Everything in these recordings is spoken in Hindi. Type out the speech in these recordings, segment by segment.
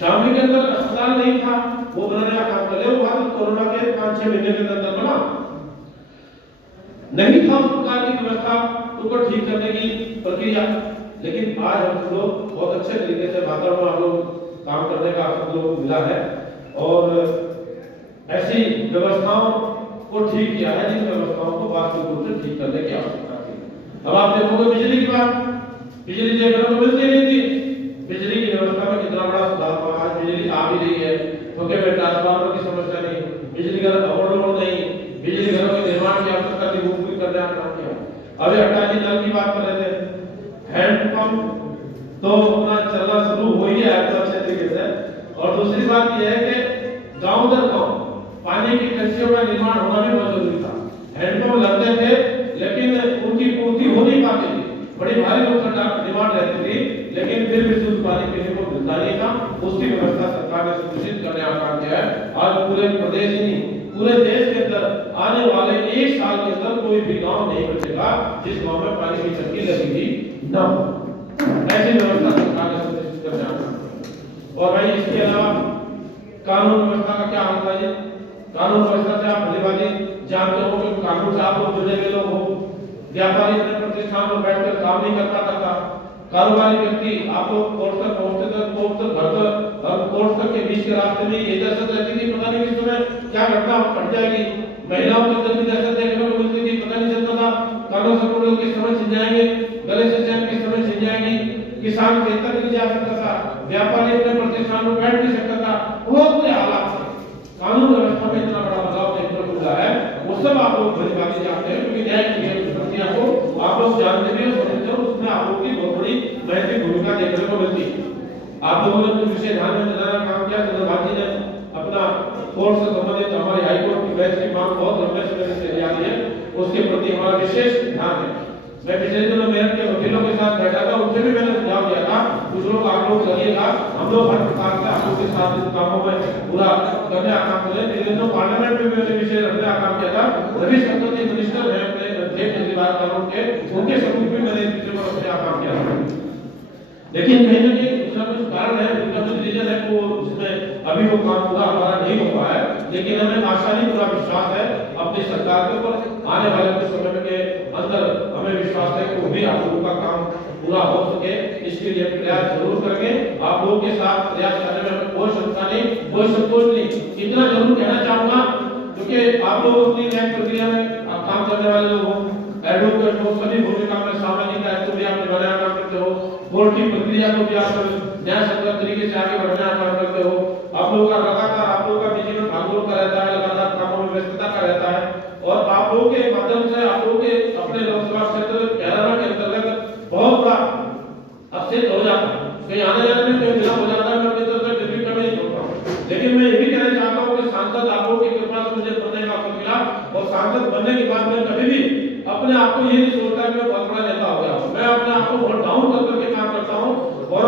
शामली के अंदर अस्पताल नहीं था, वो बनाने का काम कर हुआ तो कोरोना के 5-6 महीने के अंदर बना। नहीं था उस प्रकार की व्यवस्था उनको ठीक करने की प्रक्रिया। लेकिन आज हम लोग बहुत अच्छे तरीके से वातावरण हम लोग काम करने का सब लोग मिला है और ऐसी व्यवस्थाओं को ठीक किया है जिन व्यवस्थाओं को वास्तविक रूप से ठीक करने की आवश्यकता थी। अब आप देखोगे बिजली की बात, बिजली देखने को मिलती नहीं थी, बिजली की व्यवस्था में कितना बड़ा सुधार हुआ। आज बिजली आ भी रही है, ठोके में ट्रांसफार्मर की समस्या नहीं, बिजली घर ओवरलोड नहीं, बिजली घरों के निर्माण की आवश्यकता थी वो पूरी करने का काम किया। अभी अट्टा जी नल की बात कर रहे थे, हैंडपंप तो अपना चलना शुरू हो ही है तो अच्छे तरीके से। और दूसरी बात यह है कि गांव दर गांव पानी की टंकियों का निर्माण होना भी बहुत जरूरी था। हैंडपंप लगते थे लेकिन उनकी पूर्ति हो नहीं पाती थी, बड़ी भारी डिमांड रहती थी, लेकिन फिर भी शुद्ध पानी पीने को मिलता नहीं था। उसकी व्यवस्था सरकार ने सुनिश्चित करने का काम किया है। आज पूरे प्रदेश ही नहीं पूरे देश के अंदर आने वाले 1 साल के अंदर कोई भी गांव नहीं बचेगा जिस गांव में पानी की टंकी लगेगी न हो। ऐसी व्यवस्था सरकार ने सुनिश्चित करने का काम किया। और भाई इसके अलावा कानून व्यवस्था का क्या हाल है? कानून व्यवस्था से आप भलीभांति जानते हो कि कानून से आप लोग जुड़े हुए लोग हो। व्यापारी अपने प्रतिष्ठान में बैठकर काम नहीं कर पाता था, कारोबारी व्यक्ति आप लोग कोर्ट तक पहुंचते थे, कोर्ट तक घर तक और कोर्ट तक के बीच के रास्ते में ये दहशत रहती थी, पता नहीं किस समय क्या घटना घट जाएगी। महिलाओं के अंदर भी दहशत देखने को मिलती थी, पता नहीं चलता था कानून से पकड़ किस समय छिन जाएंगे, गले से चैन किस समय छिन जाएंगी। किसान खेत तक नहीं जा सकता था, व्यापारी अपने प्रतिष्ठान में बैठ नहीं सकता था, बहुत बुरे हालात थे। कानून व्यवस्था में इतना बड़ा बदलाव देखने को मिला है, वो सब आप लोग भलीभांति जानते हैं क्योंकि न्याय की प्रक्रिया को आप लोग जानते भी हो, समझते हो, उसमें आप लोग की बहुत बड़ी महत्वपूर्ण भूमिका देखने को मिलती है। आप लोगों ने कुछ विषय ध्यान में दिलाने का काम किया। चंद्रभान ने अपना कोर्ट से संबंधित हमारी हाई कोर्ट की बेंच की मांग बहुत लंबे समय से चली आ रही है, उसके प्रति हमारा विशेष ध्यान है। मैं पिछले दिनों मेरठ के वकीलों के साथ बैठा था, उनसे भी मैंने सुझाव दिया था कुछ लोग आप लोग करिएगा, हम लोग हर प्रकार से आप लोग के साथ इन कामों में पूरा करने का काम करें। पिछले दिनों पार्लियामेंट में भी मैंने विषय रखने का काम किया था। रविशंकर जी मिनिस्टर हैं अपने पिछली बार कानून के, उनके सम्मुख में मैंने इस विषय पर रखने का काम किया था। लेकिन कहीं ना कहीं कुछ ना कुछ कारण है, उनका कुछ रीजन है वो उसमें अभी वो काम पूरा हमारा नहीं हो पाया है। लेकिन हमें आशा नहीं पूरा विश्वास है अपनी सरकार के ऊपर, आने वाले कुछ समय के अंदर हमें विश्वास है कि वो भी आप लोगों का काम पूरा हो सके, इसके लिए प्रयास जरूर करेंगे। आप लोगों के साथ प्रयास करने में हमें कोई शंका नहीं, कोई संकोच नहीं। इतना जरूर कहना चाहूंगा क्योंकि आप लोग अपनी न्याय प्रक्रिया में काम करने वाले लोग हो, एडवोकेट हो, सभी भूमिका में सामाजिक दायित्व भी आप निभाने का काम करते हो, कोर्ट की प्रक्रिया को भी आप न्याय संगत तरीके से आगे बढ़ने का काम करते हो। आप लोगों का लगातार आप लोगों का जीवन भागदौड़ का रहता है, लगातार कामों में व्यस्तता का रहता है और आप लोगों के माध्यम से आप लोगों के अपने लोकसभा क्षेत्र कैराना के अंतर्गत बहुत बड़ा अपसेट हो जाता है, कहीं आने जाने में कहीं विलंब हो जाता है। मैं अपनी तरफ से डिप्टी कमेटी छोड़ता हूँ, लेकिन मैं ये भी कहना चाहता हूँ कि सांसद आप लोगों की कृपा से मुझे बनने का अवसर मिला और सांसद बनने के बाद मैं कभी भी अपने आप को ये नहीं सोचता कि मैं बहुत बड़ा नेता हो गया हूँ। मैं अपने आप को बहुत डाउन करके काम करता हूँ और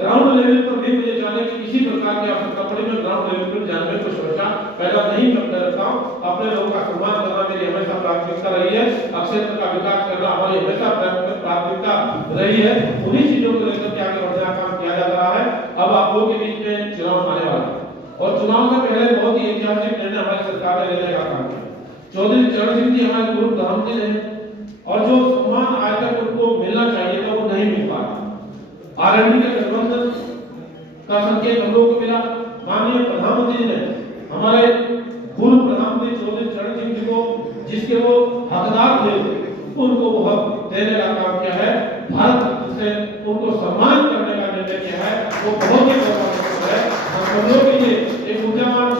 ग्राउंड लेवल पर भी मुझे जाने की किसी प्रकार की आवश्यकता पड़ी मैं ग्राउंड लेवल पर जाने में कोई समस्या पैदा नहीं करता हूँ। अपने लोगों का सम्मान करना मेरी हमेशा प्राथमिकता रही है, क्षेत्र का विकास करना हमारी हमेशा प्राथमिकता रही है। उन्हीं चीजों को लेकर के आगे बढ़ने का काम किया जा रहा है। अब आप लोगों के बीच में चुनाव आने वाला है और चुनाव से पहले बहुत ही ऐतिहासिक निर्णय हमारी सरकार ने लेने का काम किया। चौधरी चरण सिंह जी हमारे पूर्व प्रधानमंत्री रहे और जो सम्मान आज तक उनको मिलना चाहिए था वो नहीं मिल पाया। आरएनडी के गठबंधन का संकेत हम लोगों को मिला। माननीय प्रधानमंत्री ने हमारे पूर्व प्रधानमंत्री चौधरी चरण सिंह जी को जिसके वो हकदार थे उनको वो हक देने का काम किया है। भारत रत्न से उनको सम्मान करने का निर्णय किया है, वो बहुत ही गौरवान्वित है। हम लोगों के लिए एक ऊर्जावान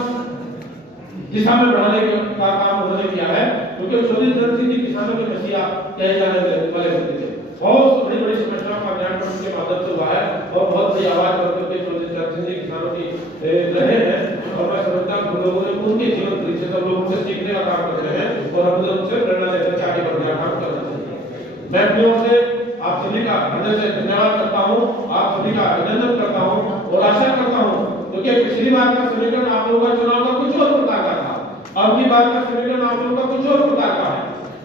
दिशा में बढ़ाने का काम उन्होंने किया है क्योंकि चौधरी चरण सिंह जी किसानों के मसीहा कहे जाने वाले व्यक्ति थे। बहुत बड़ी बड़ी समस्याओं का न्याय उनके माध्यम से हुआ है और बहुत बड़ी आवाज करके चौधरी चरण सिंह जी किसानों की रहे हैं और मैं समझता हूँ लोगों ने उनके जीवन तरीके से लोगों से सीखने का काम कर रहे हैं और हम उनसे प्रेरणा लेकर के आगे बढ़ने का काम करना चाहिए। मैं अपनी ओर से आप सभी का हृदय से धन्यवाद करता हूँ, आप सभी का अभिनंदन करता हूँ और आशा करता हूँ क्योंकि पिछली बार का समीकरण आप लोगों का चुनाव का कुछ और प्रकार का था, अब की बार का समीकरण आप लोगों का कुछ और प्रकार का है।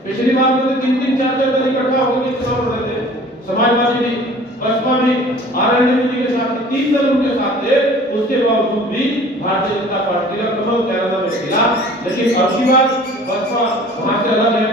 पिछली बार में 3-3, 4-4 दिन इकट्ठा होकर के चुनाव लड़ रहे थे, समाजवादी भी बसपा भी आरएलडी मोदी के साथ 3 दल उनके साथ थे, उसके बावजूद भी भारतीय जनता पार्टी का कमल कैराना में खिला। लेकिन अब की बात बसपा वहां से अलग है,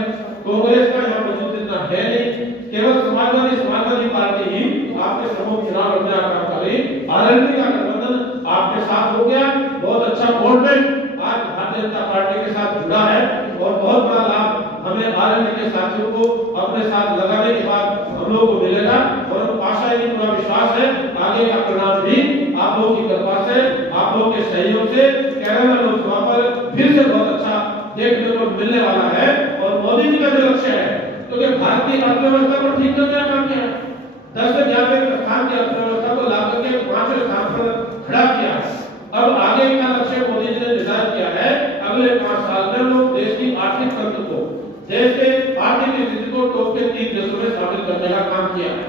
कांग्रेस का यहाँ वजूद इतना है नहीं, केवल समाजवादी पार्टी ही आपके प्रमुख चुनाव लड़ने का काम कर रही। आरएलडी का गठबंधन आपके साथ हो गया, बहुत अच्छा गवर्नमेंट आज भारतीय जनता पार्टी के साथ जुड़ा है और बहुत बड़ा लाभ हमें आरएलडी के साथियों को अपने साथ लगाने के बाद हम लोगों को मिलेगा और आशा है, पूरा विश्वास है, आगे का परिणाम भी आप लोगों की कृपा से, आप लोगों के सहयोग से कैराना लोकसभा पर फिर से बहुत अच्छा देखने को मिलने वाला है। और मोदी जी का जो लक्ष्य है, क्योंकि भारतीय अर्थव्यवस्था को ठीक करने का काम किया है, 10 से ज्यादा स्थान की अर्थव्यवस्था को ला करके 5वें स्थान पर खड़ा किया है। अब आगे का लक्ष्य मोदी जी ने निर्धारित किया है, अगले 5 साल में लोग देश की आर्थिक तंत्र को, देश के आर्थिक स्थिति को टॉप के 3 देशों में शामिल करने का काम किया है।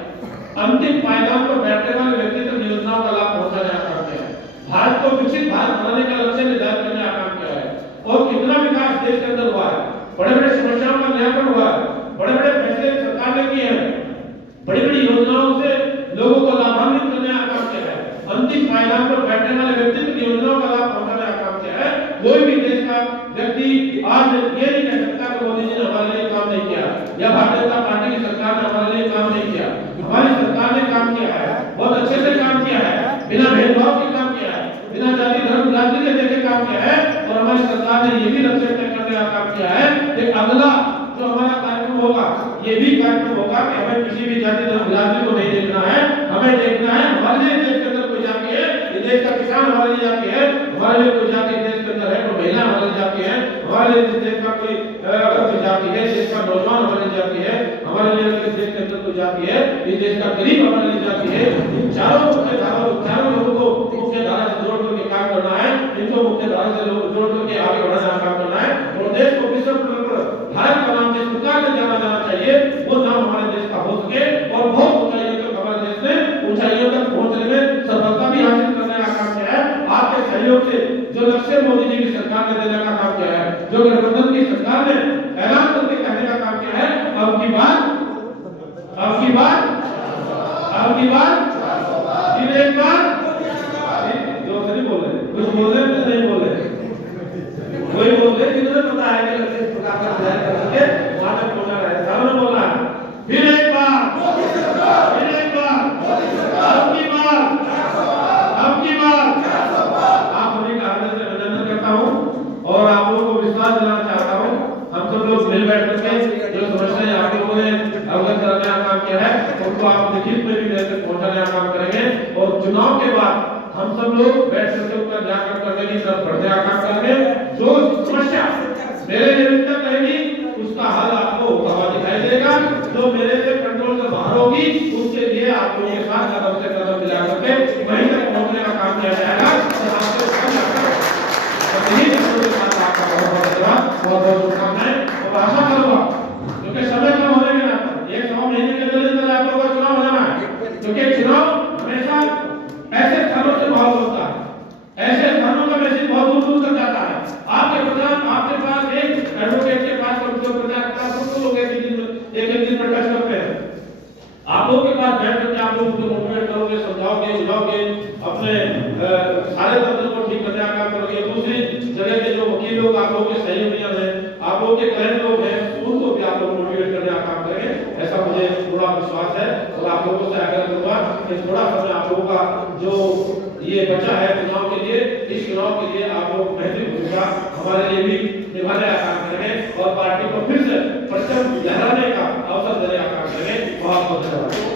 अंतिम पायदान पर बैठने वाले व्यक्ति तक योजनाओं का लाभ पहुंचाने का काम किया है। भारत को विकसित भारत बनाने का लक्ष्य निर्धारित करने का काम किया है। और कितना विकास देश के अंदर हुआ है, बड़े-बड़े समस्याओं का निराकरण हुआ है, बड़े-बड़े फैसले सरकार ने किए हैं, बड़ी-बड़ी योजनाओं से लोगों को लाभान्वित करने का काम किया है। अंतिम पायदान पर बैठने वाले व्यक्ति तक योजनाओं का लाभ पहुंचाने का काम किया है। कोई भी देश का व्यक्ति आज ये नहीं कह सकता कि मोदी जी ने हमारे लिए काम नहीं किया या भारतीय जनता पार्टी की सरकार ने हमारे लिए काम नहीं किया। हमारी सरकार ने काम किया है, बहुत अच्छे से काम किया है, बिना भेदभाव के काम किया है, बिना जाति धर्म राजनीति के देखे काम किया है। और हमारी सरकार ने ये भी लक्ष्य तय करने का काम किया है कि अगला जो हमारा कार्यक्रम होगा, ये भी कार्यक्रम होगा कि हमें किसी भी जाति धर्म राजनीति को नहीं देखना है, हमें देखना है हमारे लिए देश के अंदर कोई जाति है, ये देश का किसान हमारे लिए जाति है, हमारे लिए कोई जाति देश के अंदर है, कोई महिला हमारे लिए जाति है, हमारे लिए देश का कोई जाति है, देश का नौजवान हमारे लिए जाति है, हमारे लिए देश के अंदर कोई जाति है, इस देश का गरीब हमारे लिए जाति है। इन चारों लोगों को मुख्य धारा से जोड़ करके काम करना है, इनको मुख्य धारा से जोड़ करके आगे बढ़ाने का काम करना है और देश को विश्व पर भारत का नाम जिस प्रकार से जाना चाहिए वो नाम हमारे देश का हो सके और बहुत ऊंचाइयों तक हमारे देश में ऊंचाइयों तक पहुंचने में सफलता भी हासिल करने का काम किया है। आपके सहयोग से जो लक्ष्य मोदी जी की सरकार ने देने का काम किया है, जो गठबंधन की सरकार ने ऐलान करके कहने का काम किया है, अब की बात फिर एक बार जो नहीं बोल रहे, कुछ बोल रहे कुछ नहीं बोल रहे, कोई बोल रहे जिन्होंने पता है कि लक्ष्य प्रकार का प्रयास करके वहां तक पहुंचा रहा है, सामने बोलना है फिर एक बार अब की बार आप सभी का हृदय से अभिनंदन करता हूं और आप लोगों को विश्वास दिलाना चाहता हूं। हम सब लोग मिल बैठ करके जो समस्याएं आप लोगों ने अवगत कराने का काम किया है उनको आप लिखित में भी देकर पहुंचाने का काम करेंगे और चुनाव के बाद हम सब लोग बैठ करके उसका जाकर करने की तरफ बढ़ने का काम करेंगे। जो समस्या मेरे निमित्त कहेगी उसका हल आपको होता हुआ दिखाई देगा, जो मेरे से कंट्रोल से बाहर होगी उसके लिए आप लोगों के साथ कदम से कदम मिला करके वहीं तक पहुंचने का काम किया जाएगा। बहुत शुभकामनाएं और आशा करूंगा क्योंकि समय कम होने के नाते 1-1.5 महीने के अंदर आप लोगों का चुनाव हो जाना है, क्योंकि चुनाव हमेशा ऐसे स्थानों से बहुत होता है, ऐसे स्थानों का मैसेज बहुत दूर तक जाता है। आपके पास एक एडवोकेट के पास कम से कम लोग एक दिन में टच करते हैं, आप लोगों के पास बैठ करके आप लोग उनको मोटिवेट करोगे, समझाओगे, बुझाओगे, अपने सारे तंत्र को ठीक करने का काम करोगे। दूसरी जगह के जो वकील लोग आप लोगों के सहयोगी हैं, आप लोगों के क्लाइंट लोग हैं, उनको भी आप लोग मोटिवेट करने का काम करेंगे, ऐसा मुझे पूरा विश्वास है। और आप लोगों से आग्रह करूंगा कि थोड़ा समय आप लोगों का जो ये बचा है चुनाव के लिए, इस चुनाव के लिए आप लोग महत्वपूर्ण भूमिका हमारे लिए भी निभाने का काम करेंगे और पार्टी को फिर से परचम लहराने का अवसर देने का काम करेंगे। बहुत बहुत धन्यवाद।